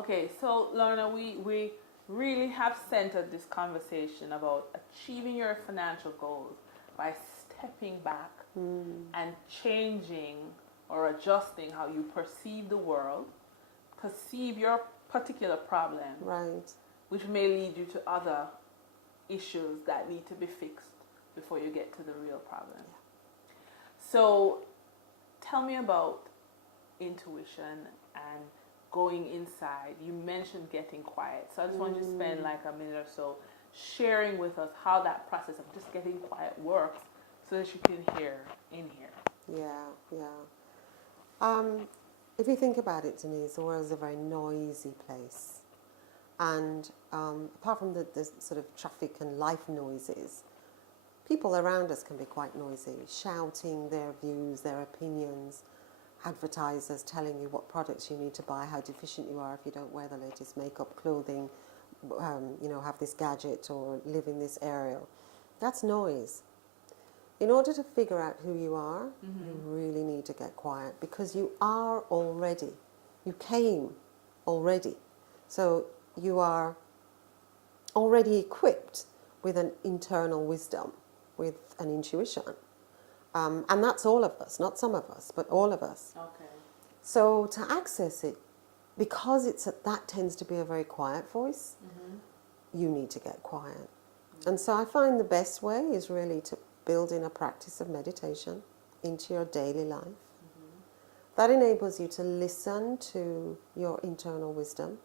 Okay, so Lorna, we really have centered this conversation about achieving your financial goals by stepping back and changing or adjusting how you perceive the world, perceive your particular problem, Right. which may lead you to other issues that need to be fixed before you get to the real problem. So tell me about intuition and going inside. You mentioned getting quiet. So I just want you to spend like a minute or so sharing with us how that process of just getting quiet works so that you can hear in here. Yeah, yeah. If you think about it, Denise, the world is a very noisy place. And apart from the sort of traffic and life noises, people around us can be quite noisy, shouting their views, their opinions, advertisers telling you what products you need to buy, how deficient you are if you don't wear the latest makeup, clothing, have this gadget or live in this area. That's noise. In order to figure out who you are, you really need to get quiet because you are already. You came already. So you are already equipped with an internal wisdom, with an intuition. And that's all of us, not some of us, but all of us. Okay. So to access it, because that tends to be a very quiet voice, you need to get quiet. And so I find the best way is really to build in a practice of meditation into your daily life. That enables you to listen to your internal wisdom.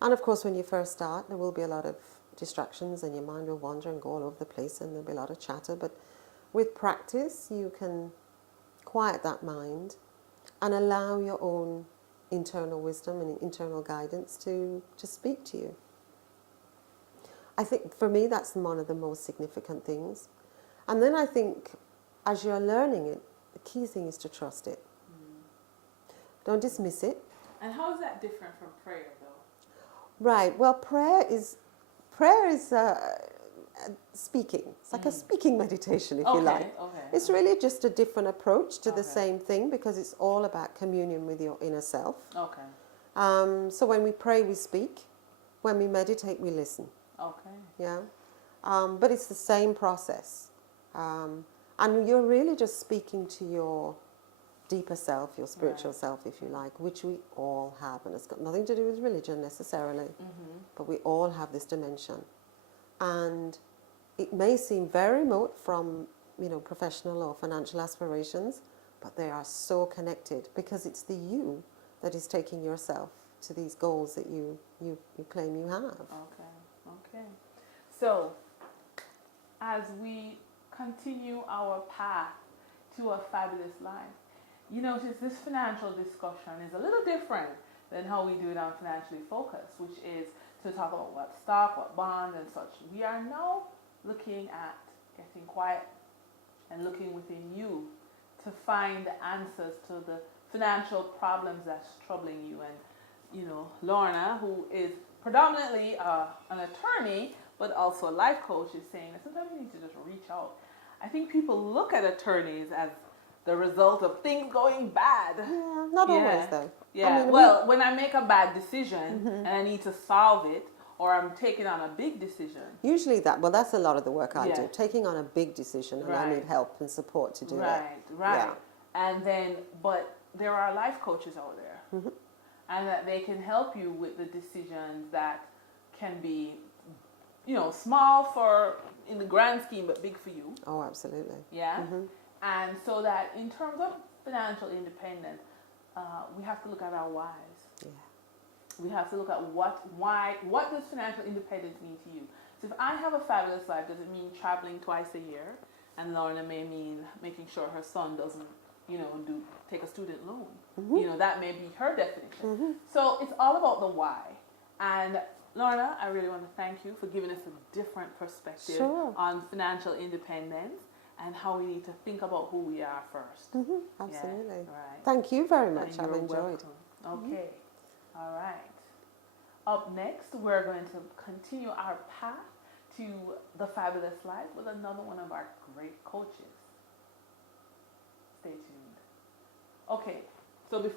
And of course, when you first start, there will be a lot of distractions and your mind will wander and go all over the place and there'll be a lot of chatter. But with practice, you can quiet that mind and allow your own internal wisdom and internal guidance to speak to you. I think for me, that's one of the most significant things. And then I think as you're learning it, the key thing is to trust it. Don't dismiss it. And how is that different from prayer, though? Right. Well, prayer is speaking. It's like a speaking meditation, if you like. Okay. It's really just a different approach to the same thing because it's all about communion with your inner self. Okay. So when we pray, we speak. When we meditate, we listen. Okay. Yeah. But it's the same process. And you're really just speaking to your deeper self, your spiritual self, if you like, which we all have. And it's got nothing to do with religion necessarily, but we all have this dimension. And it may seem very remote from, professional or financial aspirations, but they are so connected because it's the you that is taking yourself to these goals that you claim you have. Okay. So, as we continue our path to a fabulous life, you notice this financial discussion is a little different than how we do it on Financially Focused, which is to talk about what stock, what bonds, and such. We are now looking at getting quiet and looking within you to find the answers to the financial problems that's troubling you. And, Lorna, who is predominantly an attorney, but also a life coach, is saying that sometimes you need to just reach out. I think people look at attorneys as the result of things going bad. Yeah, not always though. Yeah, when I make a bad decision and I need to solve it, or I'm taking on a big decision. Usually that's a lot of the work I do. Taking on a big decision and I need help and support to do it. Right. Yeah. And then, but there are life coaches out there. And that they can help you with the decisions that can be, small for in the grand scheme, but big for you. Oh, absolutely. Yeah. And so that in terms of financial independence, we have to look at our whys. Yeah. We have to look at what does financial independence mean to you? So if I have a fabulous life, does it mean traveling twice a year? And Lorna may mean making sure her son doesn't, take a student loan. That may be her definition. So it's all about the why. And Lorna, I really want to thank you for giving us a different perspective on financial independence and how we need to think about who we are first. Absolutely. Yeah, right. Thank you very much. I've enjoyed. Welcome. Okay. All right. Up next, we're going to continue our path to the fabulous life with another one of our great coaches. Stay tuned. Okay. So before